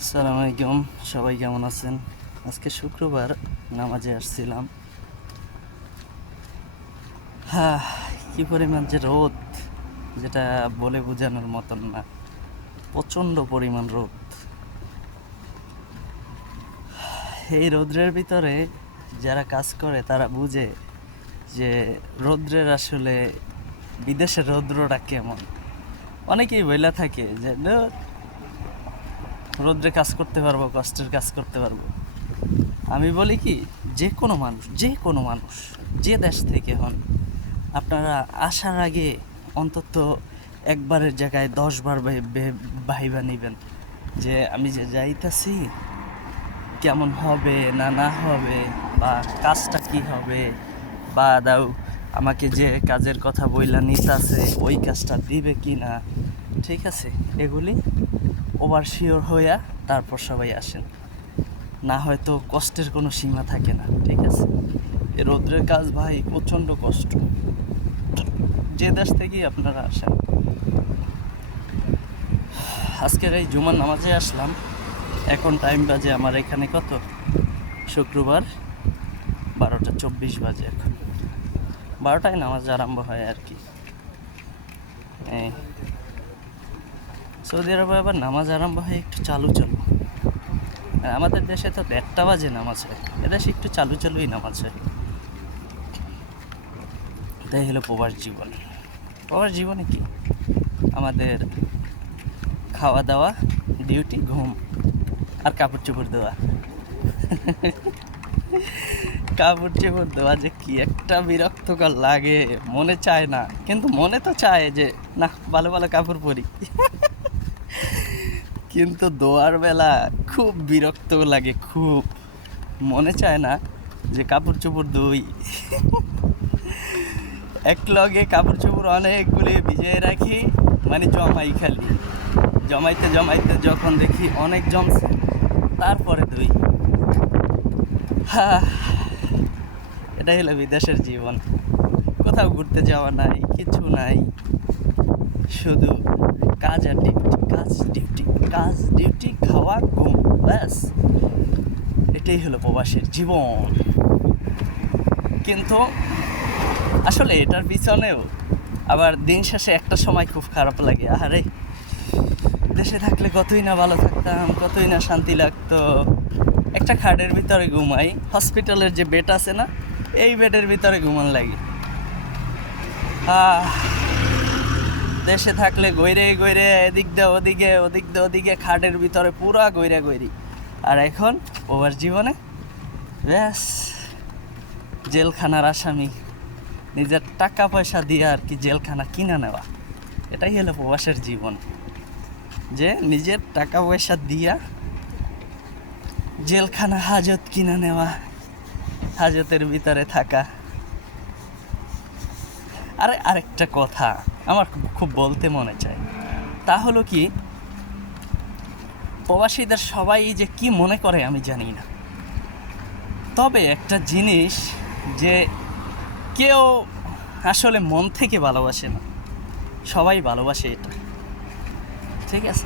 আসসালামু আলাইকুম সবাই কেমন আছেন? আজকে শুক্রবার নামাজে আসছিলাম। হ্যাঁ কী পরিমাণ যে রোদ যেটা বলে বোঝানোর মতন না। প্রচণ্ড পরিমাণ রোদ। এই রৌদ্রের ভিতরে যারা কাজ করে তারা বুঝে যে রৌদ্রের আসলে বিদেশের রৌদ্রটা কেমন। অনেকেই বইলা থাকে যে "ধুর, রোদ্রে কাজ করতে পারব, কষ্টের কাজ করতে পারব। আমি বলি কি, যে কোনো মানুষ, যে কোনো মানুষ, যে দেশ থেকে হন, আপনারা আসার আগে অন্তত একবারের জায়গায় দশবার ভাই- ভাইবা নেবেন যে আমি যে যাইতাছি, কেমন হবে না না হবে, বা কাজটা কি হবে, বা দাও, আমাকে যে কাজের কথা বইলা নিতাছে, ওই কাজটা দিবে কি না ঠিক আছে? এগুলি ওভার শিওর হইয়া তারপর সবাই আসেন। না হয়তো কষ্টের কোনো সীমা থাকে না, ঠিক আছে? এই রৌদ্রের কাজ ভাই প্রচণ্ড কষ্ট। যে দেশ থেকেই আপনারা আসেন। আজকের এই জুমার নামাজে আসলাম। এখন টাইম বাজে আমার এখানে কত? শুক্রবার বারোটা চব্বিশ বাজে এখন। বারোটায় নামাজ আরম্ভ হয় আর কি। এই সৌদি আরবে আবার নামাজ আরম্ভ হয় একটু চালু চালু। আমাদের দেশে তো দেড়টা বাজে নামাজ হয়। এদেশে একটু চালু চালুই নামাজ হয়। তাই হলো প্রবাস জীবন। প্রবাস জীবনে কি? আমাদের খাওয়া দাওয়া ডিউটি ঘুম আর কাপড় চোপড় দেওয়া কাপড় চোপড় দেওয়া যে কি একটা বিরক্তকর লাগে, মনে চায় না। কিন্তু মনে তো চায় যে, না, ভালো ভালো কাপড় পরি। কিন্তু দোয়ার বেলা খুব বিরক্ত লাগে, খুব। মনে চায় না যে কাপড় চোপড় দই এক লগে কাপড় চোপড় অনেকগুলি ভিজিয়ে রাখি মানে জমাই খালি। জমাইতে জমাইতে যখন দেখি অনেক জমছে, তারপরে দই হা, এটাই হলো বিদেশের জীবন। কোথাও ঘুরতে যাওয়া নাই, কিছু নাই। শুধু কাজ আর ডিউটি কাজ ডিউটি কাজ ডিউটি খাওয়া, ঘুম, ব্যাস। এটাই হলো প্রবাসের জীবন। কিন্তু আসলে এটার পিছনেও আবার দিন শেষে একটা সময় খুব খারাপ লাগে। আরে দেশে থাকলে কতই না ভালো থাকতাম, কতই না শান্তি লাগতো। একটা খাটের ভিতরে ঘুমাই হসপিটালের যে বেড আছে না, এই বেডের ভিতরে ঘুমান লাগে। আহ দেশে থাকলে গৈরে গৈরে এদিক দিয়ে ওদিকে, ওদিক দিয়ে ওদিকে, খাটের ভিতরে পুরা গৈরা গৈরি। আর এখন ওভার জীবনে, ব্যাস, জেলখানার আসামি, নিজের টাকা পয়সা দিয়ে আর কি জেলখানা কিনে নেওয়া। এটাই হলো প্রবাসের জীবন। যে নিজের টাকা পয়সা দিয়া জেলখানা হাজত কিনে নেওয়া, হাজতের ভিতরে থাকা। আরে আরেকটা কথা আমার খুব- বলতে মনে চায়। তা হলো কি, প্রবাসীদের সবাই যে কি মনে করে আমি জানি না। তবে একটা জিনিস যে কেউ আসলে মন থেকে ভালোবাসে না, সবাই ভালোবাসে এটা। ঠিক আছে?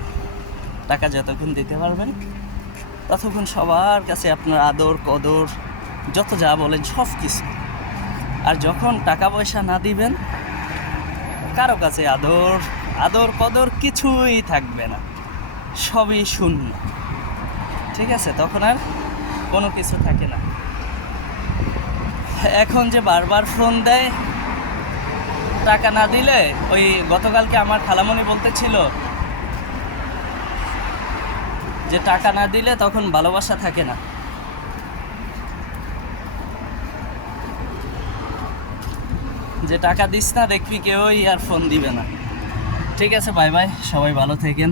টাকা যতক্ষণ দিতে পারবেন, ততক্ষণ সবার কাছে আপনার আদর, কদর, যত যা বলেন সব কিছু আর যখন টাকা পয়সা না দিবেন কারও কাছে আদর আদর কদর কিছুই থাকবে না। সবই শূন্য। ঠিক আছে, তখন আর কোনো কিছু থাকে না। এখন যে বারবার ফোন দেয়, টাকা না দিলে ওই গতকালকে আমার খালামণি বলতেছিল যে টাকা না দিলে তখন ভালোবাসা থাকে না। যে টাকা দিস না, দেখবি কেউই আর ফোন দিবে না। ঠিক আছে বাই বাই সবাই ভালো থেকেন।